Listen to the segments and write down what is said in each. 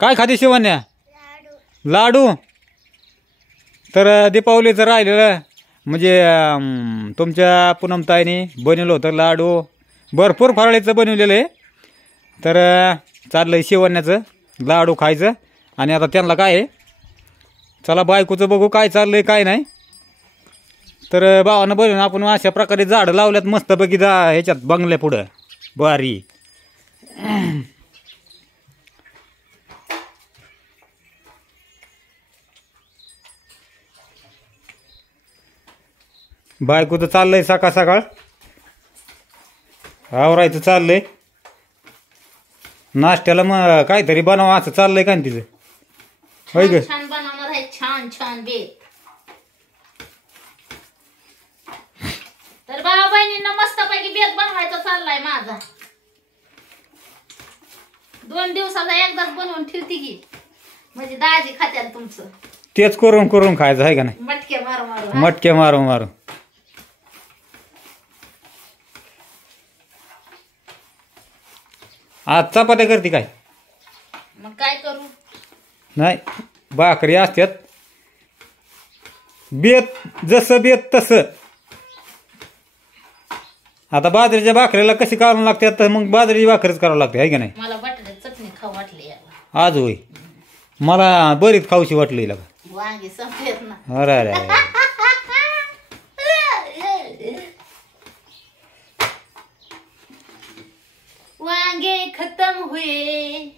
काय खाते शिवण्या? लाडू. तर दीपावलीचं राहिलेलं म्हणजे तुमच्या पूनमताईने बनवलं होतं लाडू, भरपूर फराळीचं बनवलेलं आहे. तर चाललं आहे शिवण्याचं लाडू खायचं. आणि आता त्यांना काय आहे, चला बायकोचं बघू काय चाललं आहे काय नाही. तर भावानं बनवून आपण अशा प्रकारे झाडं लावल्यात मस्तपैकी ह्याच्यात बंगल्या पुढं बारी. बायकोचं चाललंय सकाळ सकाळ आवरायचं चाललंय. नाश्त्याला मग काहीतरी बनवा असं चाललंय का तिचं? होय ग, छान बनवणार आहे. छान छान बेत. तर भाऊ बहिणींना मस्तपैकी बेत बनवायचा चाललाय माझा. 2 दिवसाचा एकदाच बनवून ठेवते की, म्हणजे दाजी खात्यात तुमचं. तेच करून करून खायचं आहे का नाही? मटके मारू मारू. मटके मारू मारू. आज चपात्या करते काय? मग काय करू? नाही, भाकरी असतात. बेत जसं बेत तसं. आता बाजरीच्या भाकरीला कशी करावं लागतात, तर मग बाजरीची भाकरीच करावं लागते आहे का नाही? मला बटाट्याची चटणी खाऊ वाटली याला. आज होय, मला बरीच खाऊशी वाटली लगा. वांगी संपलेत ना. अरे अरे अरे. वांगे खत्म हुए.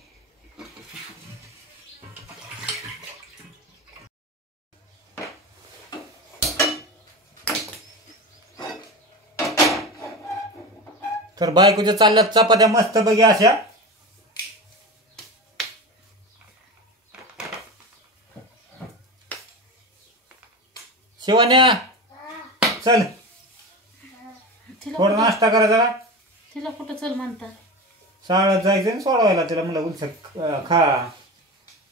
तर बायकोच्या चालल्यात चपात्या मस्त बघी अशा. शिवान्या चल थोडा नाश्ता करा जरा. तिला कुठं चल म्हणता? शाळेत जायचं सोडवायला तिला. म्हणलं उलसक खा,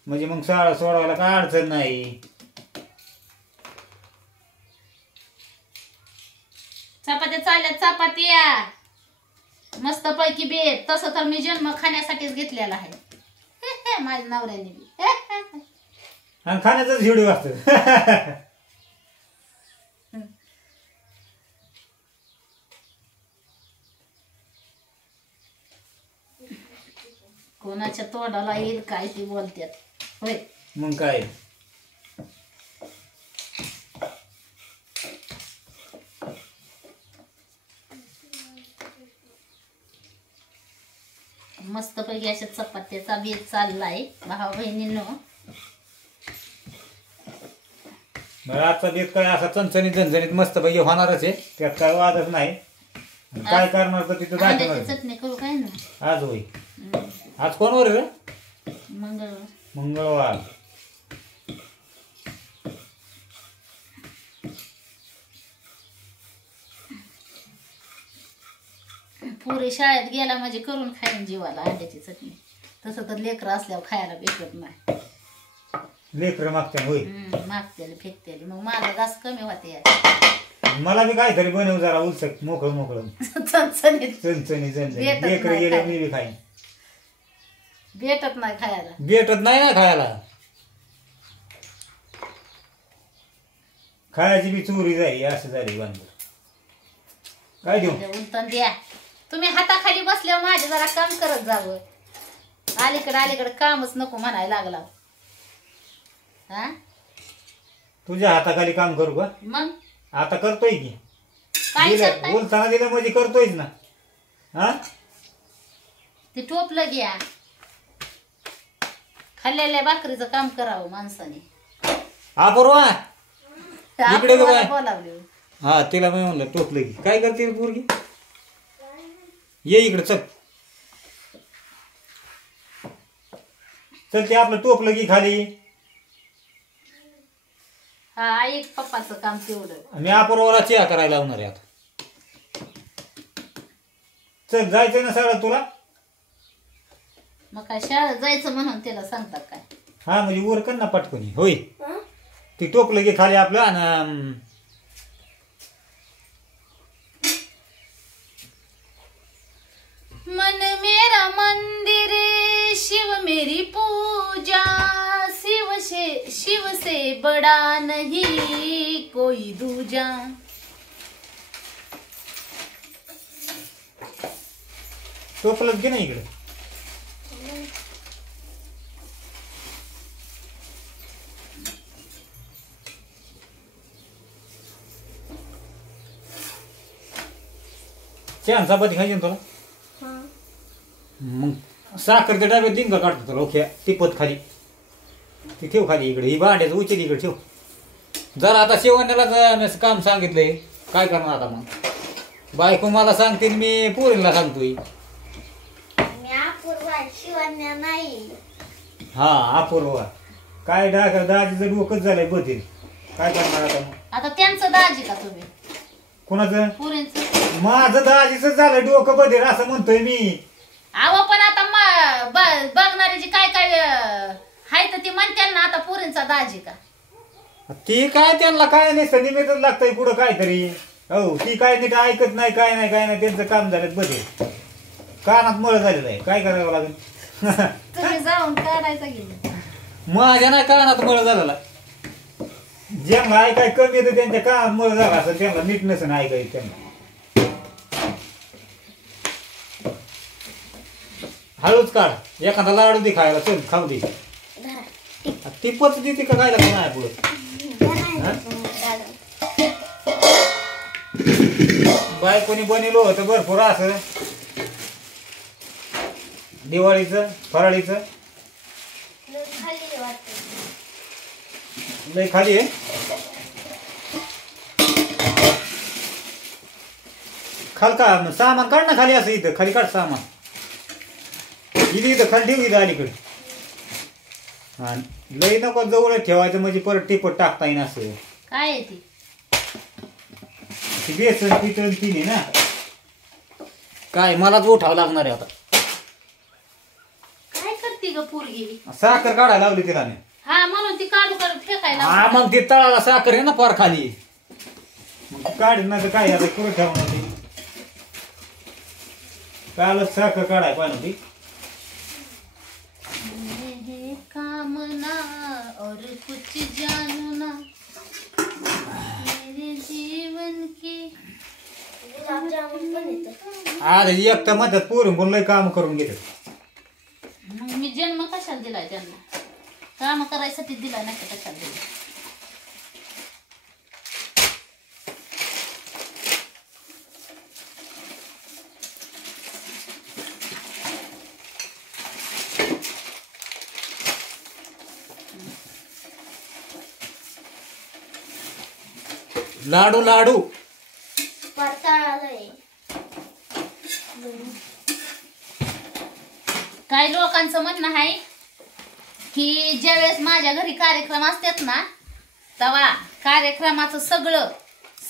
म्हणजे मग शाळा सोडवायला काय अडचण नाही. चपात्या चालल्यात. चपात्या मस्त पैकी बेत. तसं तर मी जन्म खाण्यासाठीच घेतलेला आहे. माझ्या नवऱ्याने बी. आणि खाण्याचंच व्हिडिओ असतं. कोणाच्या तोंडाला येईल काय ते बोलतात होय. मग काय, मस्त पैकी अशा चपात्याचा बेत चाललाय भाऊ बहिणींनो. आजचा बेत काय असा चणचणीत झणझणीत मस्त पैकी होणारच आहे, त्यात काय वादच नाही. काय करणार तर तिथं दाखवणार. चटणी करू काय ना आज होय. आज कोणवर रे? मंगळवार. मंगळवार. पुरे शाळेत गेला म्हणजे करून खाईन जीवाला अंड्याची चटणी. तसं तर लेकरं असल्यावर खायला भेटत नाही. लेकरं मागत्या होय. मागत्याला फेकत्याला मग माझा घास कमी होते. मला बी काहीतरी बनव जरा उलसक मोकळं मोकळं चणचणीत. चणचणी चणचणी. लेकरं गेले मी बी खाईन. भेटत नाही खायला. भेटत नाही ना खायला. खायची बी चोरी झाली असं झाली बांधून. काय देऊ उलटून द्या. तुम्ही हाताखाली बसल्यावर माझे जरा काम करत जावं. अलीकडे कामच नको म्हणायला लागला. हा, तुझ्या हाताखाली काम करू का? मग आता करतोय की. काय बोलताना दिलं म्हणजे करतोयच ना. हा, ते टोपलं घ्या. खाल्लेल्या भाकरीचं काम करावं माणसाने. अपूर्वा इकडे ग बाय. बोलावले. हा, तिला मी म्हणलं टोपलं की. काय करते रे पोरगी? ये इकडे चल. चल ते आपलं टोपलं की खाली. हा, ऐक पप्पाचं काम तेवढं. मी अपूर्वाला चहा करायला लावणार आहे आता. चल जायचंय ना सगळं तुला? मग काय शाळेत जायचं म्हणून त्याला सांगतात काय? हा, म्हणजे उरकन ना पटकनी होय. ती टोपलं की खाली आपलं. आणि मन मेरा मंदिर शिव मेरी पूजा. बडा नहीं कोई दूजा. टोपलंच घे ना इकडे. छान चपाती खायची ना तुला. मग साखर त्या डब्यात दिन का काढतो तुला. ओके टिपत खाली ती ठेव खाली इकडे. ही भांड्याचं उचल इकडे ठेव. जरा आता शेवण्याला काम सांगितलंय काय करणार आता. मग बायको मला सांगते मी पोरीला सांगतोय. हा अपूर्व काय दाजीचं डोकंच झालंय बदल. काय करणार आता मग. आता त्यांचं दाजी का तुम्ही कोणाचं. पुरींचं. माझं दाजीच झालं डोकं बदल असं म्हणतोय मी. अहो पण आता बघणारी जी काय काय हाय तर ती म्हणते ना आता पुरींचा दाजी का. ती काय त्यांना काय नसतं निमित्तच लागतंय पुढं काहीतरी. हो ती काय नीट ऐकत नाही काय नाही काय नाही. त्यांचं काम झालं बदल. कानात मळ झालेलं आहे काय करावं लागेल. तुम्ही जाऊन करायचं गेलं. माझ्या नाही कानात मळ झालेला. ज्यांना ऐकाय कमी येतं त्यांच्या कानात मळ झाला असं त्यांना नीट नसेल ऐकायचं त्यांना. हळूच काढ एखादा लाडू दे खायला. चल खाऊ दे. ती पच देते का खायला नाही पुढं. बायकोनी बनवलं होतं भरपूर असं दिवाळीचं फराळीचं. लय खाली आहे. खाल का सामान काढ ना खाली. असं इथं खाली काढ सामान. इथं खाली ठेव इथं अलीकडे. हा लय नको जवळ ठेवायचं म्हणजे परत टिपट टाकता येईन असं. काय आहे ती बेसन पितळ तिने ना. काय मलाच उठावं लागणार आहे आता. काय करते ग पोरगी. साखर काढायला लावली तिला. हा म्हणून ती काढू काढू फेकायला. हा मग ते तळाला साखर आहे ना पार खाली. मग काढ ना तर काय आता पुढे ठेवणार ती. कालच साखर काढाय पाहिजे ती. कामना और कुछ जानू ना मेरे जीवन की. अरे एक तर म्हणतात पोरून पण लय काम करून घेतात. मग मी जन्म कशाला दिलाय त्यांना. काम करायसाठी दिलाय नाही का कशाला दिला. लाडू लाडू काही लोकांचं म्हणणं आहे की ज्यावेळेस माझ्या घरी कार्यक्रम असतात ना तेव्हा कार्यक्रमाचं सगळं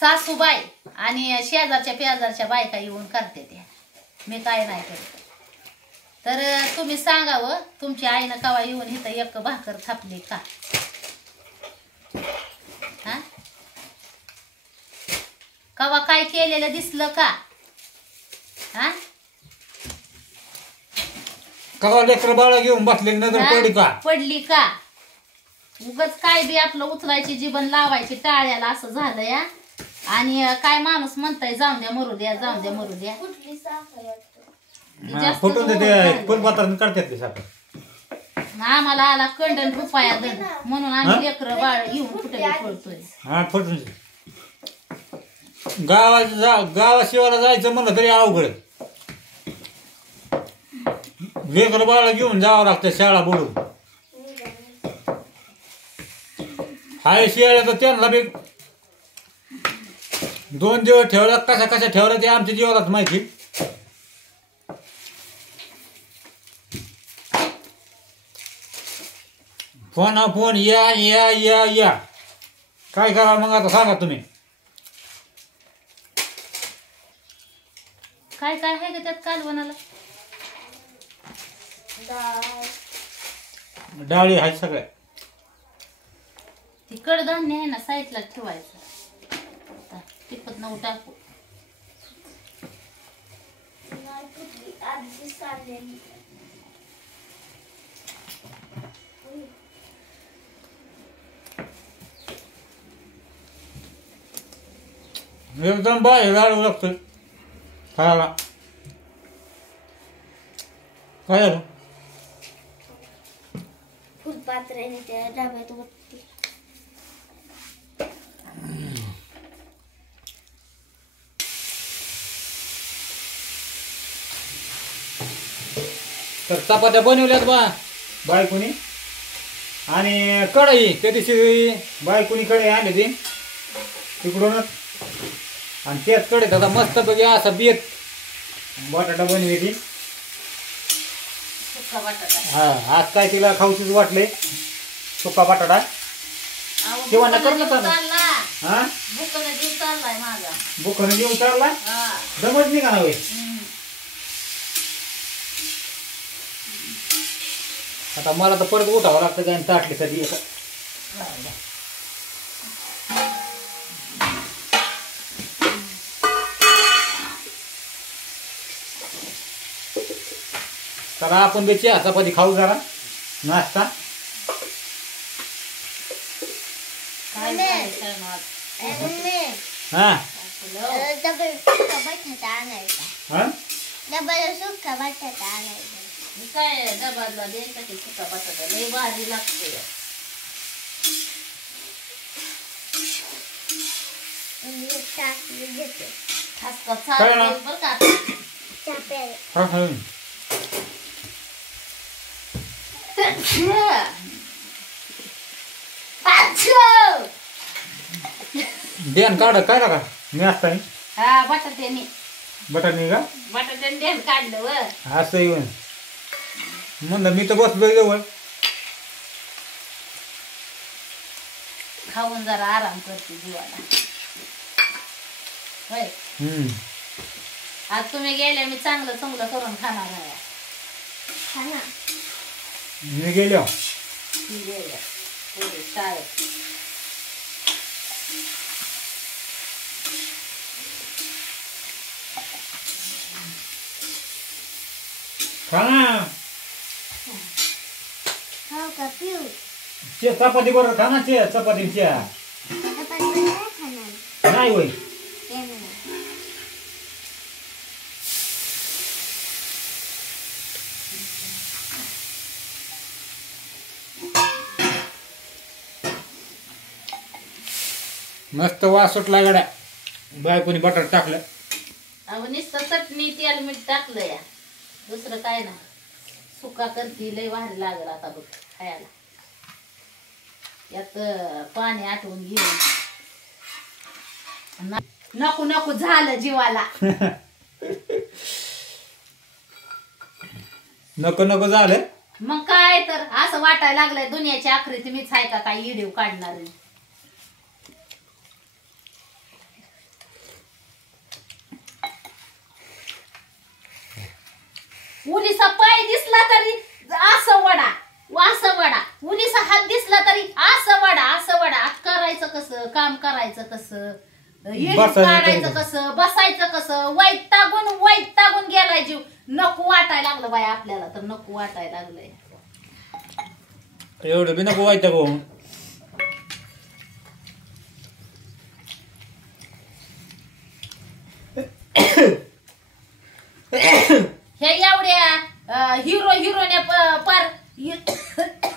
सासूबाई आणि शेजारच्या पेजारच्या बायका येऊन करते त्या. मी काय नाही करत. तर तुम्ही सांगावं तुमच्या आईनं कवा येऊन इथं एक भाकर थापली का. हा कवा काय केलेलं दिसलं का. हा कवा लेकर बाळा घेऊन बसले नजर पडली का. पडली का. उगाच काय बी आपलं उचलायची जीवन लावायची टाळ्याला असं झालं या. आणि काय माणूस म्हणताय जाऊन द्या मरू द्या जाऊन द्या मरू द्या. फुटून ते फुलपात्र काढतात ते साखर. आम्हाला आला कंडन रुपया दर म्हणून आम्ही लेकरं बाळ येऊन कुठे पळतोय. हा फुटून गावाशिवाला जायचं म्हणलं तरी अवघड. लेकर बाळा घेऊन जावं लागतं शाळा बुडून. हाय शियाळ्या तर त्यांना बी 2 दिवस ठेवल्या कशा कशा ठेवल्या ते आमच्या जीवालाच माहिती. फोन या या या या काय करा मग आता सांगा तुम्ही. काय काय आहे का त्यात कालवणाला. डाळी आहेत सगळ्या. ती कडधान्य आहे ना साईडला ठेवायचं. टिपत नऊ टाकू. एकदम बाहेर लाडू लागतं खायला. काय झालं? फुलपात्र्याने त्या डब्यात ओतली. तर चपात्या बनवल्यात बायकोनी आणि कढई त्या दिवशी बायकोनी कढई आणली ती तिकडूनच आणि त्याच कढईत आता मस्त बघा असा बेत बटाटा बनवी ती. सुका बटाटा. हा आज काय तिला खाऊचीच वाटले सुका बटाटा. अहो, जेवण बुकानं कर ना जीव चालू. चालला. हा बुकानं जीव चाललाय माझा. बुखाने जेवण चालला हा. दमच निघा होय. आता मला तर परत उठावं लागतं काय ताटलीसाठी एका. तर आपण बी चहा चपाती खाऊ जरा नाश्ता. काय करायचं आज? हा डबल सुका बटाटा आणायचा. हा डबल सुका बटाटा आणायचा. मी काय डबाला द्यायचा की सुका बटाटा लय भारी लागतोय. आणि एक टाकली घेते. खासका काय ना? चालतोय बरं का. चहा प्यायला. हा हा अच्छा! ध्यान काढ काय का मी असता हा बटाट्याने बटाटे का बटाट्याने ध्यान काढलं व. असं येऊन म्हणलं मी तर बसलोय जवळ. खाऊन जरा आराम करते जीवाला. होय आज तुम्ही गेले मी चांगलं चांगलं करून खाणार आहे. खा ना. मी गेलो मी गेले पुढे शाळेत. खा ना खाऊ का पिऊ? चपाती बरोबर खा ना चपाती चहा चपाती नाही खाणार. नाही होय. ते नाही. मस्त वास सुटला गड्या बायकोनी बटाटा टाकलं. अहो नुसतं चटणी तेल मीठ टाकलं या दुसरं काय नाही. सुका करती लय भारी लागल आता बघ खायला. यात पाणी आठवून घेऊन नको नको झालं जीवाला. नको नको झालं. मग काय तर असं वाटायला लागलंय दुनियाच्या आखरीत मीच आहे का काय व्हिडिओ काढणार आहे. उलीसा पाय दिसला तरी असं वडा असं वडा. उलीसा हात दिसला तरी असं वडा करायचं कसं काम करायचं कसं बसायचं काढायचं कसं? कसं बसायचं कसं वैतागून गेलाय जीव. नको वाटायला लागलं बाय आपल्याला तर नको वाटायला लागलंय. एवढं बी नको व्हायचं गो. हे एवढ्या हिरोने पार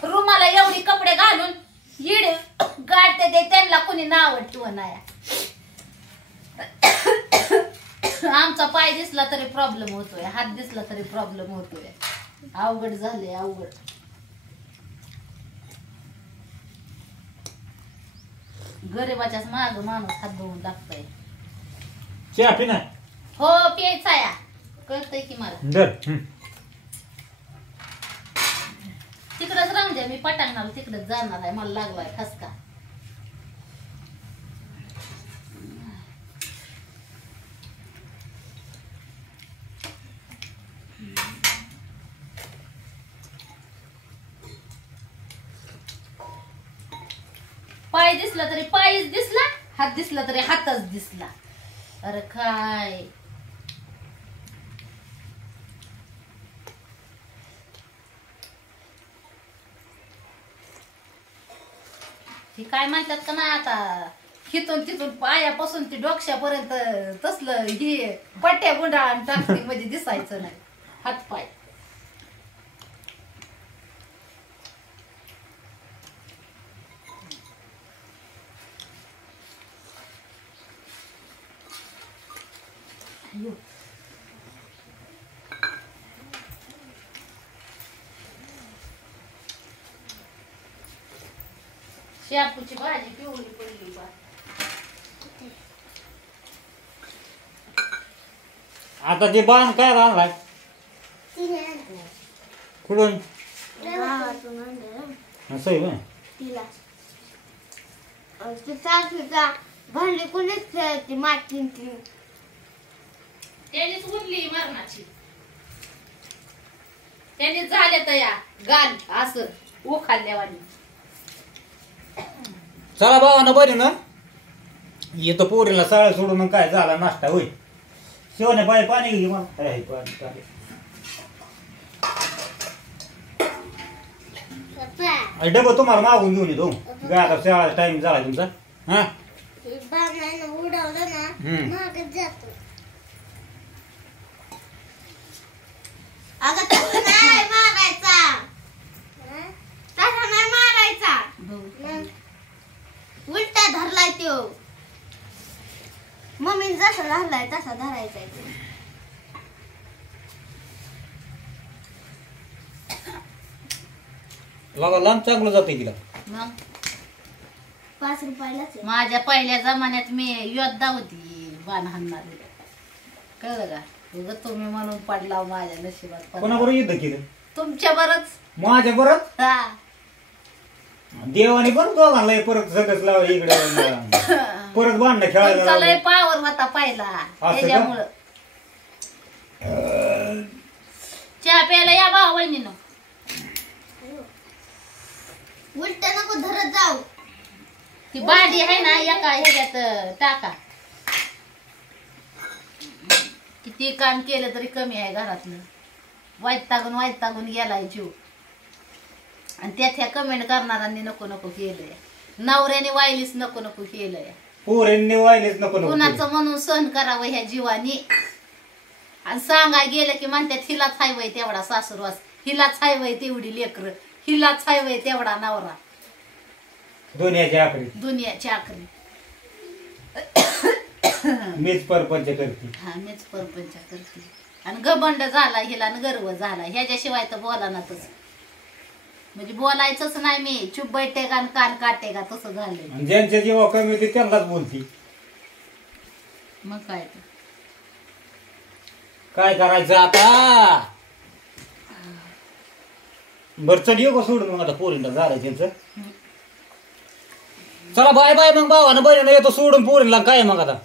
रुमाला एवढी कपडे घालून इड गाडते ते त्यांना कोणी नाव ठेवून नाही. आमचा पाय दिसला तरी प्रॉब्लेम होतोय हात दिसला तरी प्रॉब्लेम होतोय. अवघड झाले अवघड. गरीबाच्याच माग माणूस हात धुवून लागतोय. चहा पी ना हो प्यायचा या कळतंय की मला. दर तिकडच राहून द्या मी पटांगणार तिकडच जाणार आहे मला लागलाय ठसका. पाय दिसला तरी पायच दिसला हात दिसला तरी हातच दिसला. अरे काय हे काय म्हणतात का ना आता हिथून तिथून पायापासून ती डोक्यापर्यंत तसलं ही पट्ट्या गुंडाळा टाकते म्हणजे दिसायचं नाही हातपाय. शेपूची भाजी पिवळी पडली बा. आता ते बाण काय राहणार तिने आणलं. कुठून गावातून आणलं असं आहे ना. तिला. ते सासूचा भांडी कोणीच खेळते मातीन ती. त्यानेच उरली मरणाची. त्याने झाले तया गाल असं उखाल्यावानी. चला भावानं बरे ना येतो पोरीला सळ सोडून काय झाला नाश्ता होय. शिवाने बाई पाणी घे मग पाणी पाणी. पप्पा डबं तुम्हाला मागून घेऊन येतो काय आता शाळा टाइम झाला तुमचा. हा हे बाणानं उडवलं ना मागच जातो. अगं तसं नाही मारायचा. तसा नाही मारायचा. उलटा धरलाय तो. मम्मीने जसा धरलाय तसा धरायचा आहे तो. लगा लांब चांगलं जाते तिला. मग 5 रुपयालाच आहे. माझ्या पहिल्या जमान्यात मी योद्धा होती बाण हाणणारी. कळलं का? उगाच तुम्ही म्हणून पडला माझ्या नशिबात. कोणाबरोबर युद्ध केलं तुमच्या बरंच. माझ्या परत हा. देवाने पण दोघांना परत सगळंच लावलं इकडे परत बांधणं खेळायला तुमचा लय लावलं. पावर होता पहिला का? त्याच्यामुळं. चहा प्यायला या भाऊ वहिनीनं. उलटा नको धरत जाऊ. ती भांडी आहे ना एका ह्याच्यात टाका. किती काम केलं तरी कमी आहे घरातलं. वैतागून गेलाय जीव. आणि त्यात ह्या कमेंट करणाऱ्यांनी नको नको केलंय. नवऱ्याने वायलीच नको नको केलंय. पोरींनी वाहिलेच नको नको केलं. कुणाचं म्हणून सहन करावं ह्या जीवानी. आणि सांगाय गेलं की म्हणतात हिलाच हाय वय तेवढा सासूरवास, हिलाच हाय वय तेवढी लेकर, हिलाच हाय वय तेवढा नवरा. दुनियाची आखरी दुनियाची आखरी. मीच परपंच करते. हा मीच परपंच करते. आणि घमंड झाला हिला आणि गर्व झाला. ह्याच्याशिवाय तर बोला ना तसं. म्हणजे बोलायचंच नाही मी. चुप बैठे का कान काटे का तसं झालंय. आणि ज्यांच्या जीवा कमी होती त्यांनाच बोलती. मग काय तर. काय करायचं आता. बरं चल येऊ का सोडून मग आता पोरीला झालं त्यांचं. चला बाय बाय मग भावानं बहिणीला येतो सोडून पोरीला काय मग आता.